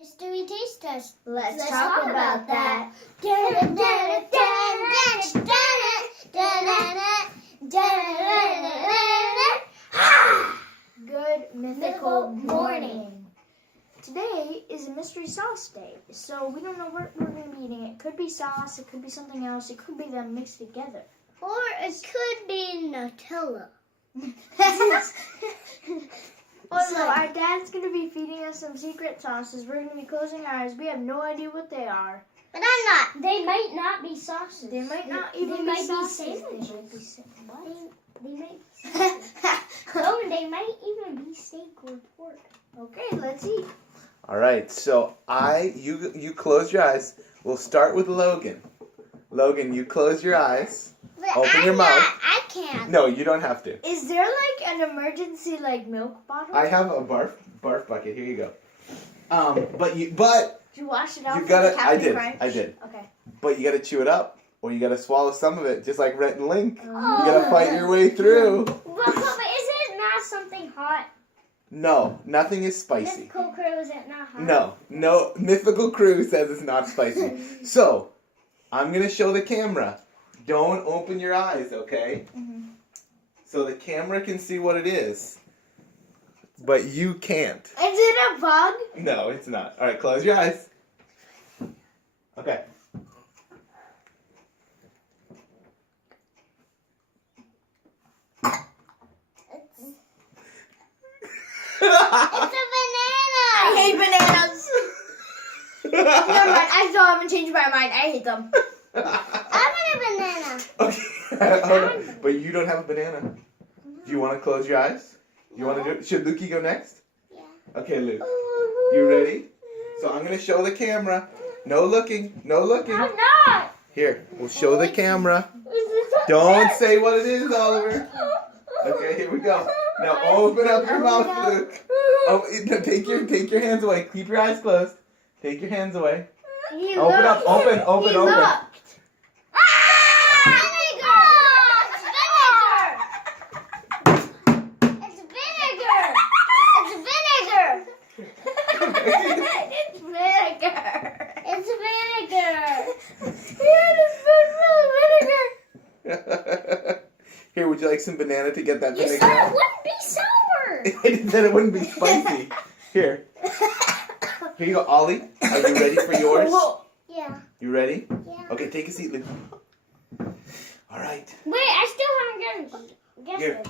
Mystery taste test. Let's talk about that. Good mythical morning. Today is a mystery sauce day, so we don't know what we're going to be eating. It could be sauce, it could be something else, it could be them mixed together. Or it could be Nutella. So our dad's going to be feeding us some secret sauces. We're going to be closing our eyes. We have no idea what they are. But I'm not. They might not be sauces. They might not even they be might sauces. Be sandwiches. They might be what? They might be sauces. Oh, they might even be steak or pork. Okay, let's eat. All right, so you close your eyes. We'll start with Logan. Logan, you close your eyes. But Open your mouth. I can't. No, you don't have to. Is there like an emergency milk bottle? I have a barf bucket. Here you go. But Did you wash it off? you gotta. I did. I did. Okay. But you gotta chew it up, or you gotta swallow some of it, just like Rhett and Link. Oh. You gotta fight your way through. Well, Papa, is it not something hot? No, nothing is spicy. Mythical Crew, is it not hot? No. Mythical Crew says it's not spicy. So, I'm gonna show the camera. Don't open your eyes, okay? Mm-hmm. So the camera can see what it is, but you can't. Is it a bug? No, it's not. All right, close your eyes. Okay. It's a banana! I hate bananas. Never mind. I still haven't changed my mind. I hate them. I want a banana. Okay. But you don't have a banana. Do you want to close your eyes? You want to do it? Should Lukey go next? Yeah. Okay, Luke. You ready? So I'm going to show the camera. No looking. No looking. I'm not. Here, we'll show the camera. Don't say what it is, Oliver. Okay, here we go. Now open up your mouth, Luke. Oh, no, take your hands away. Keep your eyes closed. Take your hands away. Open up. Open. Ah! Vinegar! It's vinegar! It's vinegar! It's vinegar! Yeah, this food really vinegar. Here, would you like some banana to get that You vinegar said it out? wouldn't be sour! I said it wouldn't be spicy. Here. Here you go, Ollie. Are you ready for yours? Yeah. You ready? Yeah. Okay, take a seat, Luke. All right. Wait, I still haven't guessed Here. it.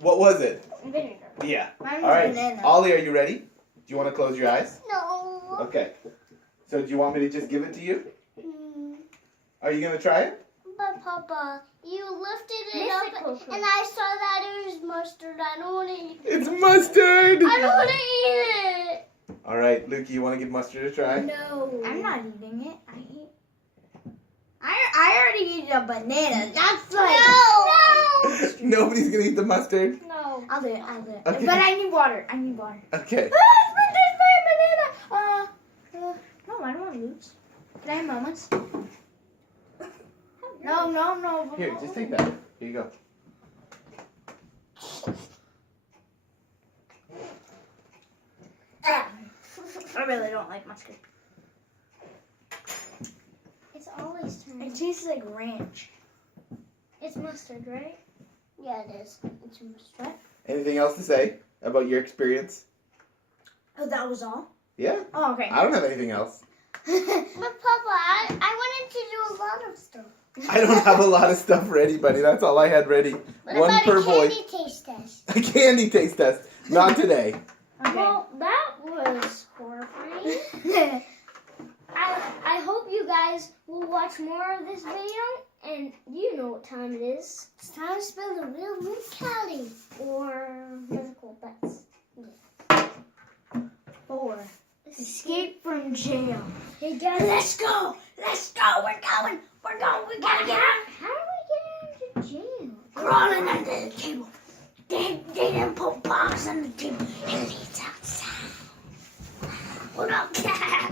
What was it? Vinegar. Yeah. Mine was All right. banana. Ollie, are you ready? Do you want to close your eyes? No. Okay. So do you want me to just give it to you? Are you going to try it? But Papa, you lifted it Mythical up Crew. and I saw that it was mustard. I don't want to eat it. It's mustard. I don't want to eat it. All right, Lukey, you want to give mustard a try? No. I'm not eating it. I already ate a banana. That's like No. Nobody's going to eat the mustard? No. I'll do it. Okay. But I need water. Okay. There's my banana. No, I don't want to lose. Can I have moments? No. Here, just take that. Here you go. I really don't like mustard. It's always turn. It tastes like ranch. It's mustard, right? Yeah, it is. It's mustard. Anything else to say about your experience? Oh, that was all? Yeah. Oh, okay. I don't have anything else. But Papa, I wanted to do a lot of stuff. I don't have a lot of stuff ready, buddy. That's all I had ready. What One about per a boy. candy taste test? A candy taste test. Not today. Okay. Well, that was horrifying. I hope you guys will watch more of this video, and you know what time it is. It's time to spill the real mentality or mythical bets. 4. Escape from jail. Hey guys, let's go! Let's go! We're going! We gotta get out! How do we get into jail? Crawling under the table. They didn't put bombs on the table and it's outside. What up, cat?